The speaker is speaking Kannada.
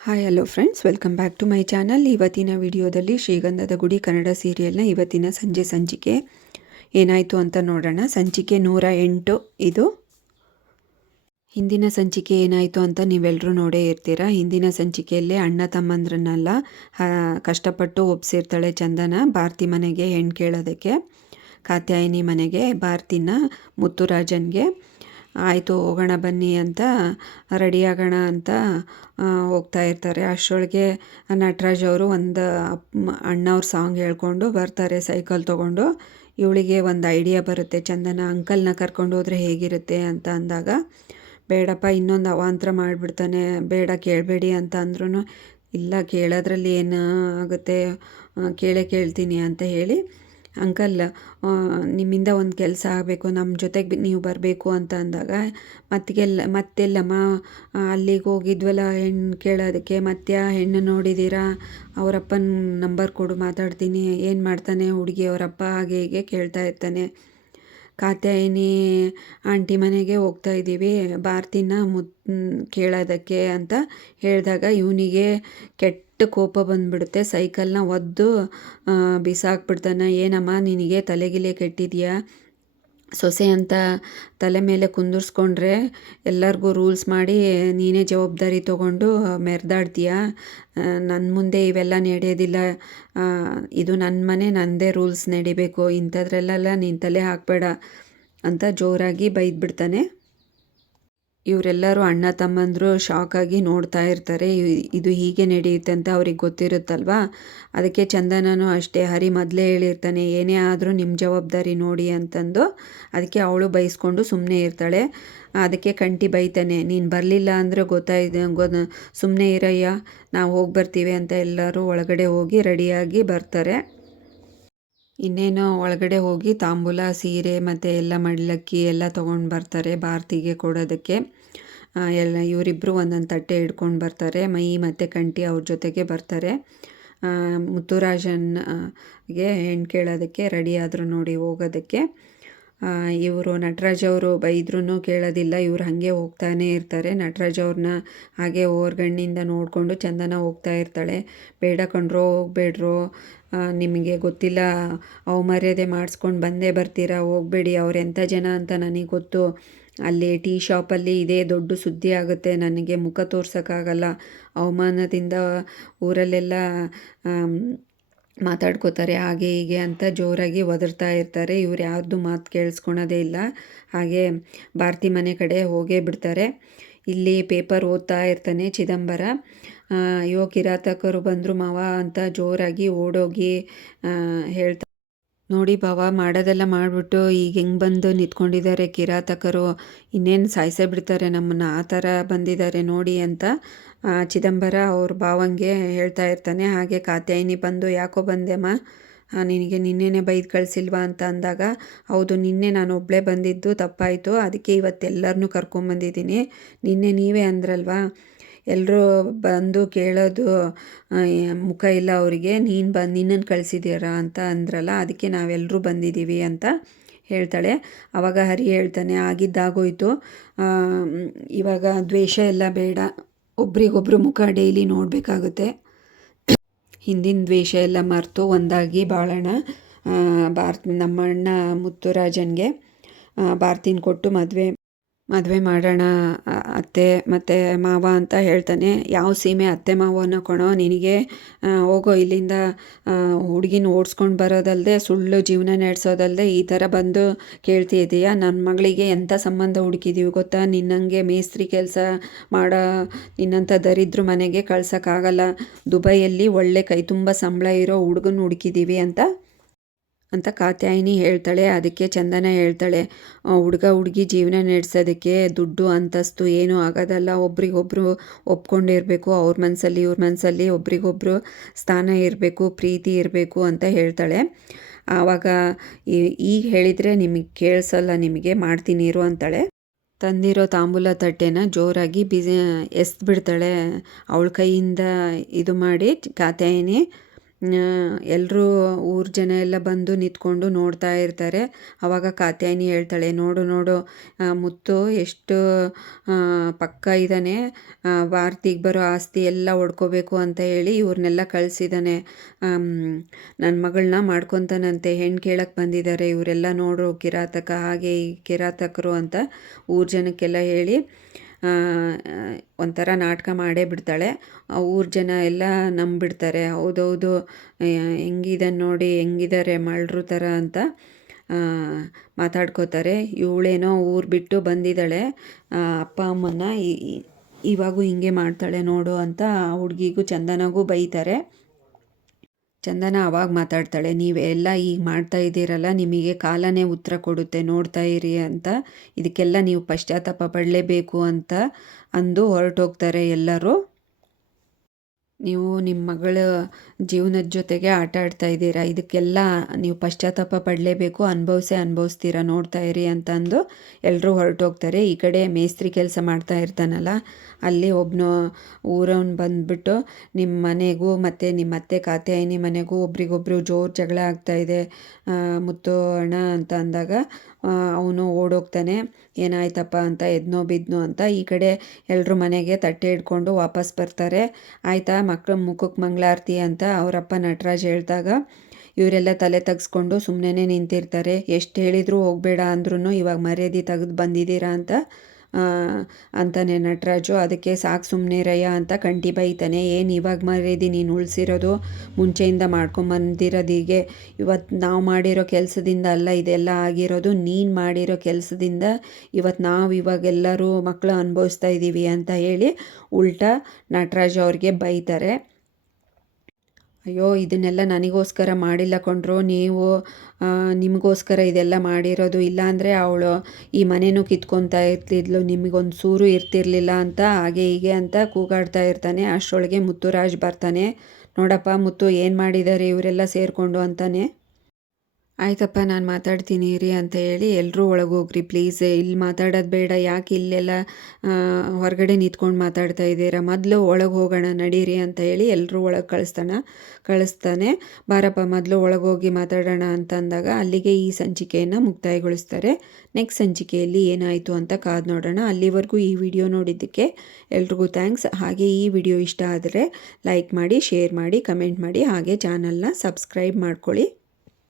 Hi hello friends, welcome back to my channel. ಇವತ್ತಿನ ವಿಡಿಯೋದಲ್ಲಿ ಶ್ರೀಗಂಧದ ಗುಡಿ ಕನ್ನಡ ಸೀರಿಯಲ್ನ ಇವತ್ತಿನ ಸಂಚಿಕೆ ಏನಾಯಿತು ಅಂತ ನೋಡೋಣ. ಸಂಚಿಕೆ 108 ಇದು. ಹಿಂದಿನ ಸಂಚಿಕೆ ಏನಾಯಿತು ಅಂತ ನೀವೆಲ್ಲರೂ ನೋಡೇ ಇರ್ತೀರ. ಹಿಂದಿನ ಸಂಚಿಕೆಯಲ್ಲಿ ಅಣ್ಣ ತಮ್ಮಂದ್ರನ್ನೆಲ್ಲ ಕಷ್ಟಪಟ್ಟು ಒಪ್ಸಿರ್ತಾಳೆ ಚಂದನ ಭಾರತಿ ಮನೆಗೆ ಹೆಣ್ಣು ಕೇಳೋದಕ್ಕೆ. ಕಾತ್ಯಾಯಿನಿ ಮನೆಗೆ ಭಾರತಿನ ಮುತ್ತುರಾಜನ್ಗೆ. ಆಯಿತು ಹೋಗೋಣ ಬನ್ನಿ ಅಂತ ರೆಡಿಯಾಗೋಣ ಅಂತ ಹೋಗ್ತಾ ಇರ್ತಾರೆ. ಅಷ್ಟರೊಳಗೆ ನಟರಾಜ್ ಅವರು ಒಂದು ಅಣ್ಣವ್ರ ಸಾಂಗ್ ಹೇಳ್ಕೊಂಡು ಬರ್ತಾರೆ ಸೈಕಲ್ ತೊಗೊಂಡು. ಇವಳಿಗೆ ಒಂದು ಐಡಿಯಾ ಬರುತ್ತೆ, ಚಂದನ ಅಂಕಲ್ನ ಕರ್ಕೊಂಡು ಹೋದರೆ ಹೇಗಿರುತ್ತೆ ಅಂತ ಅಂದಾಗ, ಬೇಡಪ್ಪ ಇನ್ನೊಂದು ಅವಾಂತರ ಮಾಡಿಬಿಡ್ತಾನೆ, ಬೇಡ ಕೇಳಬೇಡಿ ಅಂತ ಅಂದ್ರೂ, ಇಲ್ಲ ಕೇಳೋದ್ರಲ್ಲಿ ಏನು ಆಗುತ್ತೆ, ಕೇಳ್ತೀನಿ ಅಂತ ಹೇಳಿ, ಅಂಕಲ್ ನಿಮ್ಮಿಂದ ಒಂದು ಕೆಲಸ ಆಗಬೇಕು, ನಮ್ಮ ಜೊತೆಗೆ ನೀವು ಬರಬೇಕು ಅಂತ ಅಂದಾಗ, ಮತ್ತೆಲ್ಲಮ್ಮ ಅಲ್ಲಿಗೆ ಹೋಗಿದ್ವಲ್ಲ ಹೆಣ್ಣು ಕೇಳೋದಕ್ಕೆ, ಮತ್ತೆ ಆ ಹೆಣ್ಣು ನೋಡಿದ್ದೀರಾ, ಅವರಪ್ಪನ ನಂಬರ್ ಕೊಡು ಮಾತಾಡ್ತೀನಿ, ಏನು ಮಾಡ್ತಾನೆ ಹುಡುಗಿ ಅವರಪ್ಪ ಹಾಗೆ ಹೀಗೆ ಕೇಳ್ತಾ ಇರ್ತಾನೆ. ಕಾತ್ಯಾಯಿನಿ ಆಂಟಿ ಮನೆಗೆ ಹೋಗ್ತಾ ಇದ್ದೀವಿ ಭಾರತಿನ ಕೇಳೋದಕ್ಕೆ ಅಂತ ಹೇಳಿದಾಗ ಇವನಿಗೆ ಕೆಟ್ಟ ಕೋಪ ಬಂದುಬಿಡುತ್ತೆ. ಸೈಕಲ್ನ ಒದ್ದು ಬಿಸಾಕ್ಬಿಡ್ತಾನೆ. ಏನಮ್ಮ ನಿನಗೆ ತಲೆಗಿಲೆ ಕೆಟ್ಟಿದೆಯಾ, ಸೊಸೆ ಅಂತ ತಲೆ ಮೇಲೆ ಕುಂದಿರ್ಸ್ಕೊಂಡ್ರೆ ಎಲ್ಲರಿಗೂ ರೂಲ್ಸ್ ಮಾಡಿ ನೀನೇ ಜವಾಬ್ದಾರಿ ತೊಗೊಂಡು ಮೆರೆದಾಡ್ತೀಯಾ, ನನ್ನ ಮುಂದೆ ಇವೆಲ್ಲ ನಡೆಯೋದಿಲ್ಲ, ಇದು ನನ್ನ ಮನೆ, ನನ್ನದೇ ರೂಲ್ಸ್ ನಡಿಬೇಕು, ಇಂಥದ್ರಲ್ಲೆಲ್ಲ ನೀನು ತಲೆ ಹಾಕಬೇಡ ಅಂತ ಜೋರಾಗಿ ಬೈದ್ಬಿಡ್ತಾನೆ. ಇವರೆಲ್ಲರೂ ಅಣ್ಣ ತಮ್ಮಂದರು ಶಾಕಾಗಿ ನೋಡ್ತಾ ಇರ್ತಾರೆ. ಇದು ಹೀಗೆ ನಡೆಯುತ್ತೆ ಅಂತ ಅವ್ರಿಗೆ ಗೊತ್ತಿರುತ್ತಲ್ವ. ಅದಕ್ಕೆ ಚಂದನೂ ಅಷ್ಟೇ, ಹರಿ ಮೊದಲೇ ಹೇಳಿರ್ತಾನೆ ಏನೇ ಆದರೂ ನಿಮ್ಮ ಜವಾಬ್ದಾರಿ ನೋಡಿ ಅಂತಂದು. ಅದಕ್ಕೆ ಅವಳು ಬೈಸ್ಕೊಂಡು ಸುಮ್ಮನೆ ಇರ್ತಾಳೆ. ಅದಕ್ಕೆ ಕಂಟಿ ಬೈತಾನೆ, ನೀನು ಬರಲಿಲ್ಲ ಅಂದರೆ ಸುಮ್ಮನೆ ಇರಯ್ಯ, ನಾವು ಹೋಗಿ ಬರ್ತೀವಿ ಅಂತ ಎಲ್ಲರೂ ಒಳಗಡೆ ಹೋಗಿ ರೆಡಿಯಾಗಿ ಬರ್ತಾರೆ. ಇನ್ನೇನು ಒಳಗಡೆ ಹೋಗಿ ತಾಂಬೂಲ, ಸೀರೆ ಮತ್ತು ಎಲ್ಲ ಮಡಿಲಕ್ಕಿ ಎಲ್ಲ ತೊಗೊಂಡು ಬರ್ತಾರೆ ಭಾರತಿಗೆ ಕೊಡೋದಕ್ಕೆ. ಇವರಿಬ್ಬರು ಒಂದೊಂದು ತಟ್ಟೆ ಹಿಡ್ಕೊಂಡು ಬರ್ತಾರೆ. ಮೈ ಮತ್ತು ಕಂಟಿ ಅವ್ರ ಜೊತೆಗೆ ಬರ್ತಾರೆ. ಮುತ್ತುರಾಜನ್ಗೆ ಹೆಣ್ಣು ಕೇಳೋದಕ್ಕೆ ರೆಡಿ ಆದರು ನೋಡಿ ಹೋಗೋದಕ್ಕೆ. ಇವರು ನಟರಾಜ್ ಅವರು ಬೈದ್ರೂ ಕೇಳೋದಿಲ್ಲ, ಇವ್ರು ಹಾಗೆ ಹೋಗ್ತಾನೆ ಇರ್ತಾರೆ. ನಟರಾಜ್ ಅವ್ರನ್ನ ಹಾಗೆ ಓರ್ಗಣ್ಣಿಂದ ನೋಡಿಕೊಂಡು ಚಂದನ ಹೋಗ್ತಾ ಇರ್ತಾಳೆ. ಬೇಡ ಕಣ್ರೋ, ಹೋಗ್ಬೇಡ್ರೋ, ನಿಮಗೆ ಗೊತ್ತಿಲ್ಲ, ಅವಮರ್ಯಾದೆ ಮಾಡಿಸ್ಕೊಂಡು ಬಂದೇ ಬರ್ತೀರಾ, ಹೋಗಬೇಡಿ, ಅವ್ರು ಎಂಥ ಜನ ಅಂತ ನನಗೆ ಗೊತ್ತು, ಅಲ್ಲಿ ಟೀ ಶಾಪಲ್ಲಿ ಇದೇ ದೊಡ್ಡ ಸುದ್ದಿ ಆಗುತ್ತೆ, ನನಗೆ ಮುಖ ತೋರ್ಸೋಕ್ಕಾಗಲ್ಲ, ಅವಮಾನದಿಂದ ಊರಲ್ಲೆಲ್ಲ ಮಾತಾಡ್ಕೋತಾರೆ, ಹಾಗೆ ಹೀಗೆ ಅಂತ ಜೋರಾಗಿ ಒದರ್ತಾ ಇರ್ತಾರೆ. ಇವ್ರು ಯಾರ್ದು ಮಾತು ಕೇಳಿಸ್ಕೊಳೋದೇ ಇಲ್ಲ. ಹಾಗೆ ಭಾರತಿ ಮನೆ ಕಡೆ ಹೋಗೇ ಬಿಡ್ತಾರೆ. ಇಲ್ಲಿ ಪೇಪರ್ ಓದ್ತಾ ಇರ್ತಾನೆ ಚಿದಂಬರ. ಅಯ್ಯೋ ಕಿರಾತಕರು ಬಂದರು ಮಾವ ಅಂತ ಜೋರಾಗಿ ಓಡೋಗಿ ಹೇಳ್ತಾ, ನೋಡಿ ಬಾವ ಮಾಡೋದೆಲ್ಲ ಮಾಡಿಬಿಟ್ಟು ಈಗ ಹೆಂಗೆ ಬಂದು ನಿಂತ್ಕೊಂಡಿದ್ದಾರೆ ಕಿರಾತಕರು, ಇನ್ನೇನು ಸಾಯಿಸೇ ಬಿಡ್ತಾರೆ ನಮ್ಮನ್ನು, ಆ ಥರ ಬಂದಿದ್ದಾರೆ ನೋಡಿ ಅಂತ ಚಿದಂಬರ ಅವ್ರ ಭಾವಂಗೆ ಹೇಳ್ತಾ ಇರ್ತಾನೆ. ಹಾಗೆ ಕಾತ್ಯಾಯಿನಿ ಬಂದು, ಯಾಕೋ ಬಂದೆಮ್ಮ, ನಿನಗೆ ನಿನ್ನೆನೇ ಬೈದು ಕಳಿಸಿಲ್ವಾ ಅಂತ ಅಂದಾಗ, ಹೌದು ನಿನ್ನೆ ನಾನು ಒಬ್ಬಳೇ ಬಂದಿದ್ದು ತಪ್ಪಾಯಿತು, ಅದಕ್ಕೆ ಇವತ್ತೆಲ್ಲರನ್ನೂ ಕರ್ಕೊಂಬಂದಿದ್ದೀನಿ, ನಿನ್ನೆ ನೀವೇ ಅಂದ್ರಲ್ವಾ ಎಲ್ಲರೂ ಬಂದು ಕೇಳೋದು ಮುಖ ಇಲ್ಲ ಅವರಿಗೆ, ನಿನ್ನನ್ನು ಕಳಿಸಿದ್ದೀರಾ ಅಂತ ಅಂದ್ರಲ್ಲ, ಅದಕ್ಕೆ ನಾವೆಲ್ಲರೂ ಬಂದಿದ್ದೀವಿ ಅಂತ ಹೇಳ್ತಾಳೆ. ಆವಾಗ ಹರಿ ಹೇಳ್ತಾನೆ, ಆಗಿದ್ದಾಗೋಯ್ತು, ಇವಾಗ ದ್ವೇಷ ಎಲ್ಲ ಬೇಡ, ಒಬ್ರಿಗೊಬ್ರು ಮುಖ ಡೈಲಿ ನೋಡಬೇಕಾಗುತ್ತೆ, ಹಿಂದಿನ ದ್ವೇಷ ಎಲ್ಲ ಮರೆತು ಒಂದಾಗಿ ಬಾಳೋಣ, ನಮ್ಮ ಅಣ್ಣ ಮುತ್ತುರಾಜನ್ಗೆ ಭಾರತಿನ ಕೊಟ್ಟು ಮದುವೆ ಮಾಡೋಣ ಅತ್ತೆ ಮತ್ತು ಮಾವ ಅಂತ ಹೇಳ್ತಾನೆ. ಯಾವ ಸೀಮೆ ಅತ್ತೆ ಮಾವನ ಕೊಣೋ ನಿನಗೆ, ಹೋಗೋ ಇಲ್ಲಿಂದ, ಹುಡುಗಿನ ಓಡಿಸ್ಕೊಂಡು ಬರೋದಲ್ಲದೆ ಸುಳ್ಳು ಜೀವನ ನಡೆಸೋದಲ್ಲದೆ ಈ ಥರ ಬಂದು ಕೇಳ್ತಿದ್ದೀಯಾ, ನನ್ನ ಮಗಳಿಗೆ ಎಂಥ ಸಂಬಂಧ ಹುಡುಕಿದ್ದೀವಿ ಗೊತ್ತಾ, ನಿನ್ನಂಗೆ ಮೇಸ್ತ್ರಿ ಕೆಲಸ ಮಾಡೋ ನಿನ್ನಂಥ ದರಿದ್ರ ಮನೆಗೆ ಕಳ್ಸೋಕ್ಕಾಗಲ್ಲ, ದುಬೈಯಲ್ಲಿ ಒಳ್ಳೆ ಕೈ ತುಂಬ ಸಂಬಳ ಇರೋ ಹುಡುಗನ ಹುಡುಕಿದ್ದೀವಿ ಅಂತ ಕಾತ್ಯಾಯಿನಿ ಹೇಳ್ತಾಳೆ. ಅದಕ್ಕೆ ಚಂದನ ಹೇಳ್ತಾಳೆ, ಹುಡುಗ ಹುಡುಗಿ ಜೀವನ ನಡೆಸೋದಕ್ಕೆ ದುಡ್ಡು ಅಂತಸ್ತು ಏನೂ ಆಗೋದಲ್ಲ, ಒಬ್ರಿಗೊಬ್ರು ಒಪ್ಕೊಂಡಿರಬೇಕು, ಅವ್ರ ಮನಸ್ಸಲ್ಲಿ ಇವ್ರ ಮನಸ್ಸಲ್ಲಿ ಒಬ್ರಿಗೊಬ್ರು ಸ್ಥಾನ ಇರಬೇಕು, ಪ್ರೀತಿ ಇರಬೇಕು ಅಂತ ಹೇಳ್ತಾಳೆ. ಆವಾಗ ಈಗ ಹೇಳಿದರೆ ನಿಮಗೆ ಕೇಳಿಸಲ್ಲ, ನಿಮಗೆ ಮಾಡ್ತೀನಿ ಇರು ಅಂತಾಳೆ. ತಂದಿರೋ ತಾಂಬೂಲ ತಟ್ಟೆನ ಜೋರಾಗಿ ಎಸ್ದು ಬಿಡ್ತಾಳೆ ಅವಳ ಕೈಯಿಂದ ಇದು ಮಾಡಿ ಕಾತ್ಯಾಯಿನಿ. ಎಲ್ಲರೂ ಊರ ಜನ ಎಲ್ಲ ಬಂದು ನಿಂತ್ಕೊಂಡು ನೋಡ್ತಾ ಇರ್ತಾರೆ. ಆವಾಗ ಕಾತ್ಯಾಯಿನಿ ಹೇಳ್ತಾಳೆ, ನೋಡು ನೋಡು ಮುತ್ತು ಎಷ್ಟು ಪಕ್ಕ ಇದ್ದಾನೆ, ಭಾರತಿಗೆ ಬರೋ ಆಸ್ತಿ ಎಲ್ಲ ಹೊಡ್ಕೋಬೇಕು ಅಂತ ಹೇಳಿ ಇವ್ರನ್ನೆಲ್ಲ ಕಳಿಸಿದ್ದಾನೆ. ನನ್ನ ಮಗಳನ್ನ ಮಾಡ್ಕೊತಾನಂತೆ, ಹೆಣ್ಣು ಕೇಳಕ್ಕೆ ಬಂದಿದ್ದಾರೆ ಇವರೆಲ್ಲ, ನೋಡು ಕಿರಾತಕ, ಹಾಗೆ ಈ ಕಿರಾತಕರು ಅಂತ ಊರ ಜನಕ್ಕೆಲ್ಲ ಹೇಳಿ ಒಂಥರ ನಾಟಕ ಮಾಡೇ ಬಿಡ್ತಾಳೆ. ಊರ ಜನ ಎಲ್ಲ ನಂಬಿಡ್ತಾರೆ. ಹೌದೌದು, ಹೆಂಗಿದಾನೆ ನೋಡಿ, ಹೆಂಗಿದ್ದಾರೆ ಮಳ್ರು ಥರ ಅಂತ ಮಾತಾಡ್ಕೋತಾರೆ. ಇವಳೇನೋ ಊರು ಬಿಟ್ಟು ಬಂದಿದ್ದಾಳೆ, ಅಪ್ಪ ಅಮ್ಮನ ಇವಾಗೂ ಹಿಂಗೆ ಮಾಡ್ತಾಳೆ ನೋಡು ಅಂತ ಹುಡುಗಿಗೂ ಚಂದನಗೂ ಬೈತಾರೆ. ಚಂದನ ಅವಾಗ ಮಾತಾಡ್ತಾಳೆ, ನೀವೆಲ್ಲ ಈಗ ಮಾಡ್ತಾ ಇದ್ದೀರಲ್ಲ, ನಿಮಗೆ ಕಾಲನೇ ಉತ್ತರ ಕೊಡುತ್ತೆ, ನೋಡ್ತಾ ಇರಿ ಅಂತ, ಇದಕ್ಕೆಲ್ಲ ನೀವು ಪಶ್ಚಾತ್ತಾಪ ಪಡಲೇಬೇಕು ಅಂತ ಅಂದು ಹೊರಟೋಗ್ತಾರೆ ಎಲ್ಲರೂ. ನೀವು ನಿಮ್ಮ ಮಗಳ ಜೀವನದ ಜೊತೆಗೆ ಆಟ ಆಡ್ತಾ ಇದ್ದೀರಾ, ಇದಕ್ಕೆಲ್ಲ ನೀವು ಪಶ್ಚಾತ್ತಾಪ ಪಡಲೇಬೇಕು, ಅನುಭವಿಸ್ತೀರಾ, ನೋಡ್ತಾ ಇರಿ ಅಂತ ಅಂದು ಎಲ್ಲರೂ ಹೊರಟೋಗ್ತಾರೆ. ಈ ಕಡೆ ಮೇಸ್ತ್ರಿ ಕೆಲಸ ಮಾಡ್ತಾ ಇರ್ತಾನಲ್ಲ, ಅಲ್ಲಿ ಒಬ್ಬನು ಊರವನು ಬಂದುಬಿಟ್ಟು ನಿಮ್ಮ ಮನೆಗೂ ಮತ್ತು ನಿಮ್ಮ ಅತ್ತೆ ಕಾತ್ಯಾಯಿನಿ ಮನೆಗೂ ಒಬ್ರಿಗೊಬ್ರು ಜೋರು ಜಗಳ ಆಗ್ತಾಯಿದೆ ಮುತ್ತು ಅಣ್ಣ ಅಂತ ಅಂದಾಗ ಅವನು ಓಡೋಗ್ತಾನೆ. ಏನಾಯ್ತಪ್ಪ ಅಂತ ಎದ್ನೋ ಬಿದ್ನೋ ಅಂತ. ಈ ಕಡೆ ಎಲ್ಲರೂ ಮನೆಗೆ ತಟ್ಟೆ ಹಿಡ್ಕೊಂಡು ವಾಪಸ್ ಬರ್ತಾರೆ. ಆಯಿತಾ ಮಕ್ಕಳು ಮುಖಕ್ಕೆ ಮಂಗಳಾರತಿ ಅಂತ ಅವರಪ್ಪ ನಟರಾಜ್ ಹೇಳಿದಾಗ ಇವರೆಲ್ಲ ತಲೆ ತಗ್ಸ್ಕೊಂಡು ಸುಮ್ಮನೆ ನಿಂತಿರ್ತಾರೆ. ಎಷ್ಟು ಹೇಳಿದರೂ ಹೋಗಬೇಡ ಅಂದ್ರೂ ಇವಾಗ ಮರ್ಯಾದೆ ತೆಗೆದು ಬಂದಿದ್ದೀರಾ ಅಂತಾನೆ ನಟರಾಜು. ಅದಕ್ಕೆ ಸಾಕು ಸುಮ್ಮನೆ ರಯ್ಯ ಅಂತ ಕಂಟಿ ಬೈತಾನೆ. ಏನು ಇವಾಗ ಮರ್ಯಾದೆ ನೀನು ಉಳಿಸಿರೋದು, ಮುಂಚೆಯಿಂದ ಮಾಡ್ಕೊಂಬಂದಿರೋದೀಗೆ, ಇವತ್ತು ನಾವು ಮಾಡಿರೋ ಕೆಲಸದಿಂದ ಅಲ್ಲ ಇದೆಲ್ಲ ಆಗಿರೋದು, ನೀನು ಮಾಡಿರೋ ಕೆಲಸದಿಂದ ಇವತ್ತು ನಾವು ಇವಾಗೆಲ್ಲರೂ ಮಕ್ಕಳು ಅನುಭವಿಸ್ತಾ ಇದ್ದೀವಿ ಅಂತ ಹೇಳಿ ಉಲ್ಟಾ ನಟರಾಜ್ ಅವ್ರಿಗೆ ಬೈತಾರೆ. ಅಯ್ಯೋ ಇದನ್ನೆಲ್ಲ ನನಗೋಸ್ಕರ ಮಾಡಿಲ್ಲ ಕೊಂಡ್ರು, ನೀವು ನಿಮಗೋಸ್ಕರ ಇದೆಲ್ಲ ಮಾಡಿರೋದು, ಇಲ್ಲಾಂದರೆ ಅವಳು ಈ ಮನೆಯೂ ಕಿತ್ಕೊತಾ ಇರ್ತಿದ್ಲು, ನಿಮಗೊಂದು ಸೂರು ಇರ್ತಿರ್ಲಿಲ್ಲ ಅಂತ ಹಾಗೆ ಹೀಗೆ ಅಂತ ಕೂಗಾಡ್ತಾ ಇರ್ತಾನೆ. ಅಷ್ಟರೊಳಗೆ ಮುತ್ತುರಾಜ್ ಬರ್ತಾನೆ. ನೋಡಪ್ಪ ಮುತ್ತು ಏನು ಮಾಡಿದ್ದಾರೆ ಇವರೆಲ್ಲ ಸೇರಿಕೊಂಡು ಅಂತಾನೆ. ಆಯ್ತಪ್ಪ ನಾನು ಮಾತಾಡ್ತೀನಿ ರೀ ಅಂತ ಹೇಳಿ ಎಲ್ಲರೂ ಒಳಗೋಗ್ರಿ ಪ್ಲೀಸ್, ಇಲ್ಲಿ ಮಾತಾಡೋದು ಬೇಡ, ಯಾಕೆ ಇಲ್ಲೆಲ್ಲ ಹೊರಗಡೆ ನಿಂತ್ಕೊಂಡು ಮಾತಾಡ್ತಾ ಇದ್ದೀರಾ, ಮೊದಲು ಒಳಗೆ ಹೋಗೋಣ ನಡೀರಿ ಅಂತ ಹೇಳಿ ಎಲ್ಲರೂ ಒಳಗೆ ಕಳಿಸ್ತಾನೆ. ಬಾರಪ್ಪ ಮೊದಲು ಒಳಗೋಗಿ ಮಾತಾಡೋಣ ಅಂತ ಅಂದಾಗ ಅಲ್ಲಿಗೆ ಈ ಸಂಚಿಕೆಯನ್ನು ಮುಕ್ತಾಯಗೊಳಿಸ್ತಾರೆ. ನೆಕ್ಸ್ಟ್ ಸಂಚಿಕೆಯಲ್ಲಿ ಏನಾಯಿತು ಅಂತ ಕಾದು ನೋಡೋಣ. ಅಲ್ಲಿವರೆಗೂ ಈ ವಿಡಿಯೋ ನೋಡಿದ್ದಕ್ಕೆ ಎಲ್ರಿಗೂ ಥ್ಯಾಂಕ್ಸ್. ಹಾಗೆ ಈ ವಿಡಿಯೋ ಇಷ್ಟ ಆದರೆ ಲೈಕ್ ಮಾಡಿ, ಶೇರ್ ಮಾಡಿ, ಕಮೆಂಟ್ ಮಾಡಿ, ಹಾಗೆ ಚಾನಲ್ನ ಸಬ್ಸ್ಕ್ರೈಬ್ ಮಾಡ್ಕೊಳ್ಳಿ.